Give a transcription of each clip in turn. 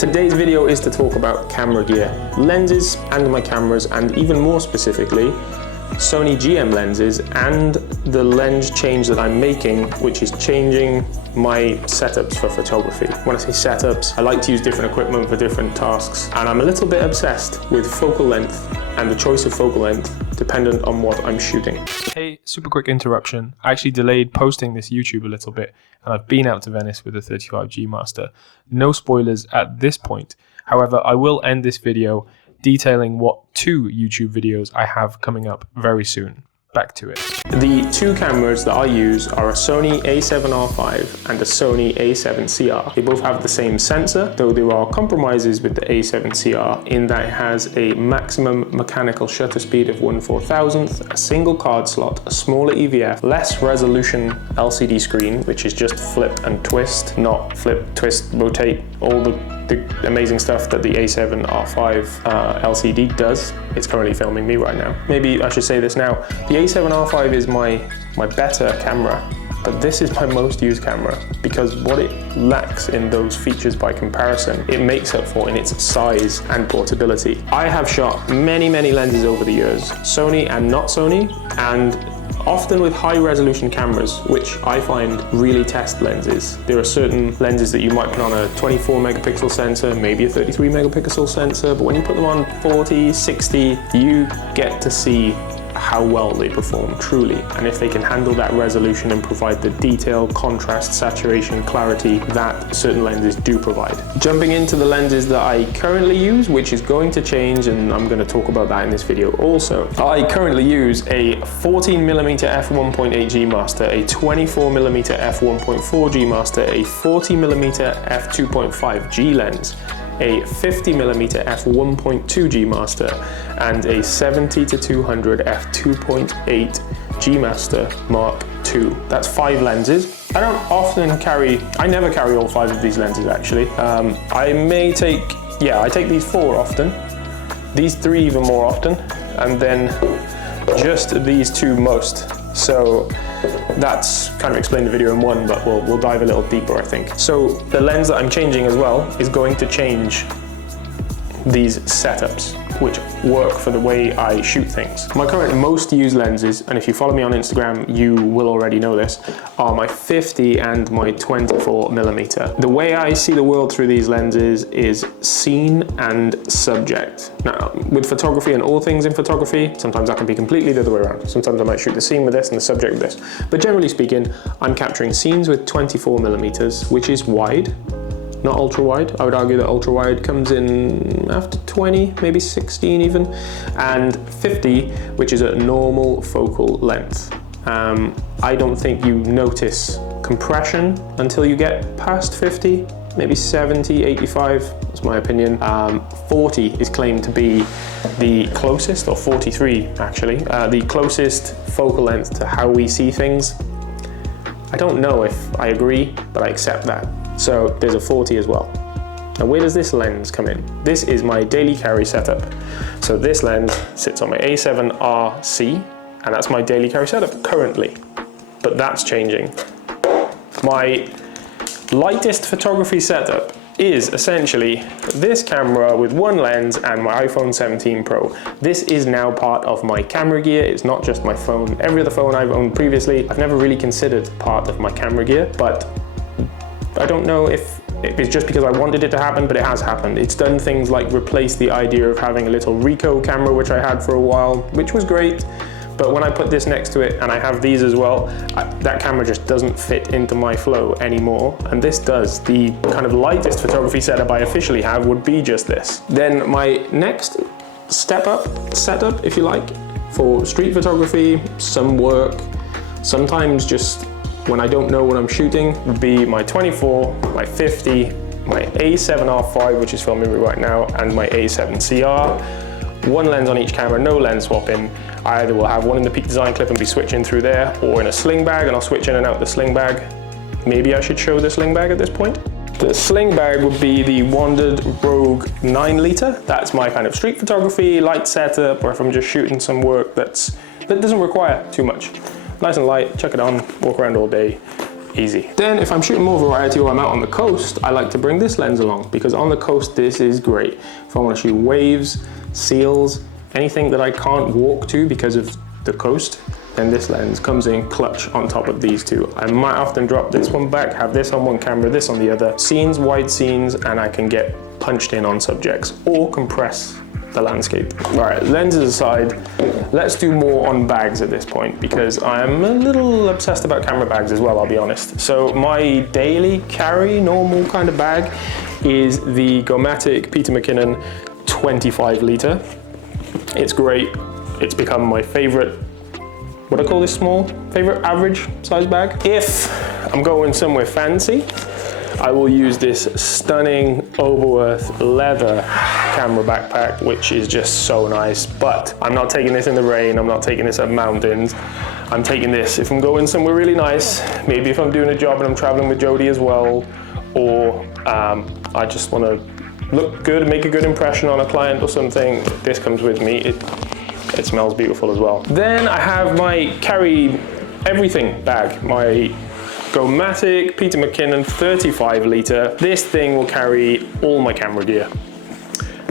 Today's video is to talk about camera gear, lenses and my cameras, and even more specifically, Sony GM lenses and the lens change that I'm making, which is changing my setups for photography. When I say setups, I like to use different equipment for different tasks, and I'm a little bit obsessed with focal length and the choice of focal length dependent on what I'm shooting. Hey, super quick interruption. I actually delayed posting this YouTube a little bit, and I've been out to Venice with a 35G Master. No spoilers at this point. However, I will end this video detailing what 2 YouTube videos I have coming up very soon. Back to it. The 2 cameras that I use are a Sony a7R5 and a Sony a7CR. They both have the same sensor, though there are compromises with the a7CR in that it has a maximum mechanical shutter speed of 1/4000th, a single card slot, a smaller EVF, less resolution LCD screen, which is just flip and twist, not flip, twist, rotate, all the amazing stuff that the a7R5 LCD does. It's currently filming me right now. Maybe I should say this now. The a7R5 is my better camera, but this is my most used camera because what it lacks in those features by comparison, it makes up for in its size and portability. I have shot many lenses over the years, Sony and not Sony, and often with high resolution cameras, which I find really test lenses. There are certain lenses that you might put on a 24 megapixel sensor, maybe a 33 megapixel sensor, but when you put them on 40, 60, you get to see how well they perform truly, and if they can handle that resolution and provide the detail, contrast, saturation, clarity that certain lenses do provide. Jumping into the lenses that I currently use, which is going to change, and I'm going to talk about that in this video also. I currently use a 14mm f1.8G Master, a 24mm f1.4G Master, a 40mm f2.5G lens, a 50mm f1.2G Master, and a 70-200 f2.8 G Master Mark II. That's 5 lenses. I never carry all 5 of these lenses actually. I take these 4 often, these 3 even more often, and then just these 2 most. So that's kind of explained the video in one, but we'll dive a little deeper, I think. So the lens that I'm changing as well is going to change these setups, which work for the way I shoot things. My current most used lenses, and if you follow me on Instagram, you will already know this, are my 50 and my 24mm. The way I see the world through these lenses is scene and subject. Now, with photography and all things in photography, sometimes that can be completely the other way around. Sometimes I might shoot the scene with this and the subject with this. But generally speaking, I'm capturing scenes with 24mm, which is wide, not ultra wide. I would argue that ultra wide comes in after 20, maybe 16 even, and 50, which is a normal focal length. I don't think you notice compression until you get past 50, maybe 70, 85, that's my opinion. 40 is claimed to be the closest, or 43 actually, the closest focal length to how we see things. I don't know if I agree, but I accept that. So there's a 40 as well. Now where does this lens come in? This is my daily carry setup. So this lens sits on my a7RC, and that's my daily carry setup currently, but that's changing. My lightest photography setup is essentially this camera with 1 lens and my iPhone 17 Pro. This is now part of my camera gear. It's not just my phone. Every other phone I've owned previously, I've never really considered part of my camera gear, but I don't know if it's just because I wanted it to happen, but it has happened. It's done things like replace the idea of having a little Ricoh camera, which I had for a while, which was great. But when I put this next to it, and I have these as well, that camera just doesn't fit into my flow anymore. And this does. The kind of lightest photography setup I officially have would be just this. Then my next setup, if you like, for street photography, some work, sometimes just when I don't know what I'm shooting, would be my 24, my 50, my a7R5, which is filming me right now, and my a7CR. 1 lens on each camera, no lens swapping. I either will have one in the Peak Design clip and be switching through there, or in a sling bag, and I'll switch in and out the sling bag. Maybe I should show the sling bag at this point. The sling bag would be the Wandered Rogue 9-litre. That's my kind of street photography, light setup, or if I'm just shooting some work that doesn't require too much. Nice and light, chuck it on, walk around all day. easy. Then if I'm shooting more variety or I'm out on the coast, I like to bring this lens along, because on the coast this is great. If I want to shoot waves, seals, anything that I can't walk to because of the coast, then this lens comes in clutch on top of these two. I might often drop this one back, have this on one camera, this on the other. Scenes, wide scenes, and I can get punched in on subjects or compress the landscape. All right, lenses aside, let's do more on bags at this point, because I'm a little obsessed about camera bags as well, I'll be honest. So my daily carry, normal kind of bag, is the Gomatic Peter McKinnon 25 litre. It's great. It's become my favorite, what I call this small, favorite average size bag. If I'm going somewhere fancy, I will use this stunning Overworth leather camera backpack, which is just so nice. But I'm not taking this in the rain, I'm not taking this up mountains. I'm taking this if I'm going somewhere really nice, maybe if I'm doing a job and I'm traveling with Jody as well, or I just want to look good, make a good impression on a client or something. This comes with me. It smells beautiful as well. Then I have my carry everything bag, my Gomatic Peter McKinnon 35 litre. This thing will carry all my camera gear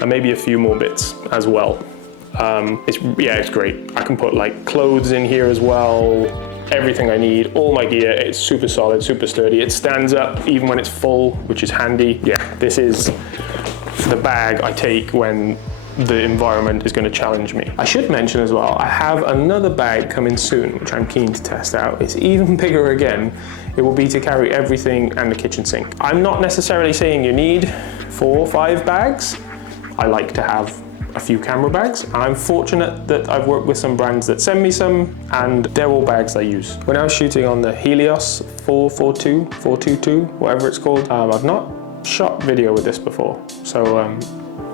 and maybe a few more bits as well. It's great. I can put like clothes in here as well, everything I need, all my gear. It's super solid, super sturdy. It stands up even when it's full, which is handy. Yeah, this is the bag I take when the environment is going to challenge me. I should mention as well, I have another bag coming soon, which I'm keen to test out. It's even bigger again. It will be to carry everything and the kitchen sink. I'm not necessarily saying you need 4 or 5 bags. I like to have a few camera bags. I'm fortunate that I've worked with some brands that send me some, and they're all bags I use. When I was shooting on the Helios 442, 422, whatever it's called, I've not shot video with this before, so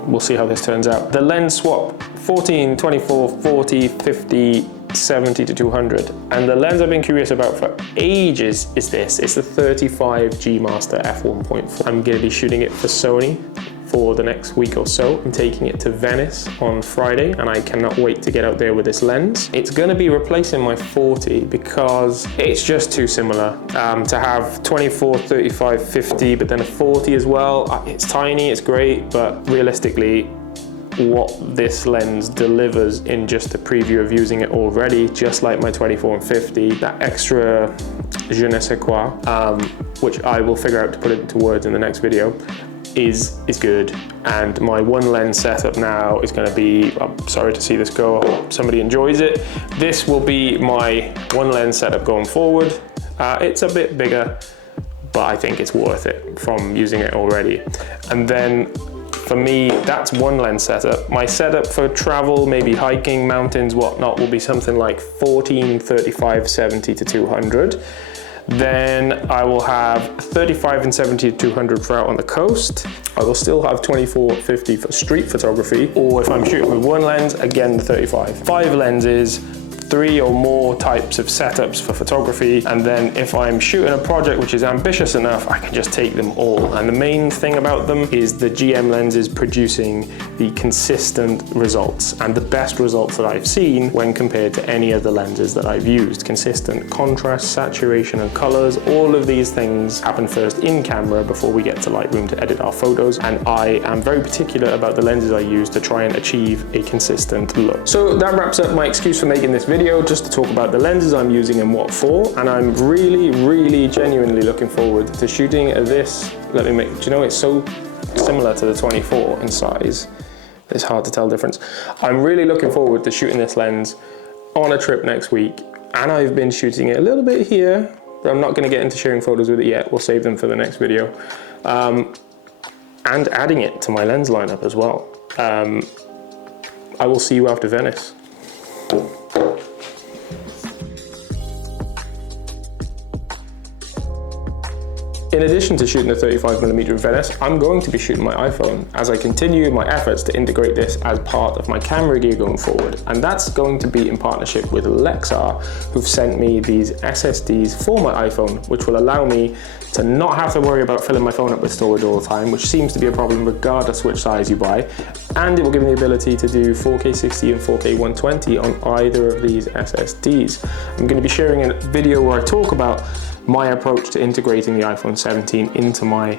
we'll see how this turns out. The lens swap 14, 24, 40, 50, 70 to 200. And the lens I've been curious about for ages is this. It's the 35 G Master f1.4. I'm gonna be shooting it for Sony for the next week or so. I'm taking it to Venice on Friday, and I cannot wait to get out there with this lens. It's gonna be replacing my 40 because it's just too similar. To have 24, 35, 50, but then a 40 as well. It's tiny, it's great, but realistically, what this lens delivers in just a preview of using it already, just like my 24 and 50, that extra je ne sais quoi, which I will figure out to put it into words in the next video, is good. And my one lens setup now is going to be, I'm sorry to see this go, I hope somebody enjoys it. This will be my one lens setup going forward. It's a bit bigger, but I think it's worth it from using it already. And then for me, that's one lens setup. My setup for travel, maybe hiking, mountains, whatnot, will be something like 14, 35, 70 to 200. Then I will have 35 and 70 to 200 for out on the coast. I will still have 24, 50 for street photography, or if I'm shooting with one lens, again the 35. 5 lenses, 3 or more types of setups for photography, and then if I'm shooting a project which is ambitious enough, I can just take them all. And the main thing about them is the GM lenses producing the consistent results, and the best results that I've seen when compared to any other lenses that I've used. Consistent contrast, saturation and colors, all of these things happen first in camera before we get to Lightroom to edit our photos, and I am very particular about the lenses I use to try and achieve a consistent look. So that wraps up my excuse for making this video, just to talk about the lenses I'm using and what for, and I'm really genuinely looking forward to shooting this. Do you know, it's so similar to the 24 in size, it's hard to tell the difference. I'm really looking forward to shooting this lens on a trip next week, and I've been shooting it a little bit here, but I'm not going to get into sharing photos with it yet. We'll save them for the next video, and adding it to my lens lineup as well. I will see you after Venice. In addition to shooting the 35mm in Venice, I'm going to be shooting my iPhone as I continue my efforts to integrate this as part of my camera gear going forward. And that's going to be in partnership with Lexar, who've sent me these SSDs for my iPhone, which will allow me to not have to worry about filling my phone up with storage all the time, which seems to be a problem regardless which size you buy. And it will give me the ability to do 4K 60 and 4K 120 on either of these SSDs. I'm going to be sharing a video where I talk about my approach to integrating the iPhone 17 into my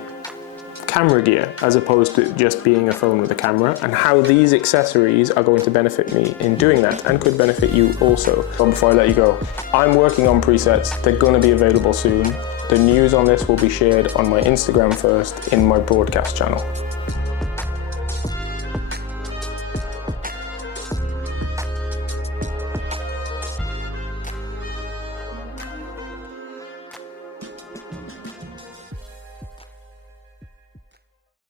camera gear, as opposed to just being a phone with a camera, and how these accessories are going to benefit me in doing that and could benefit you also. But before I let you go, I'm working on presets. They're going to be available soon. The news on this will be shared on my Instagram first in my broadcast channel.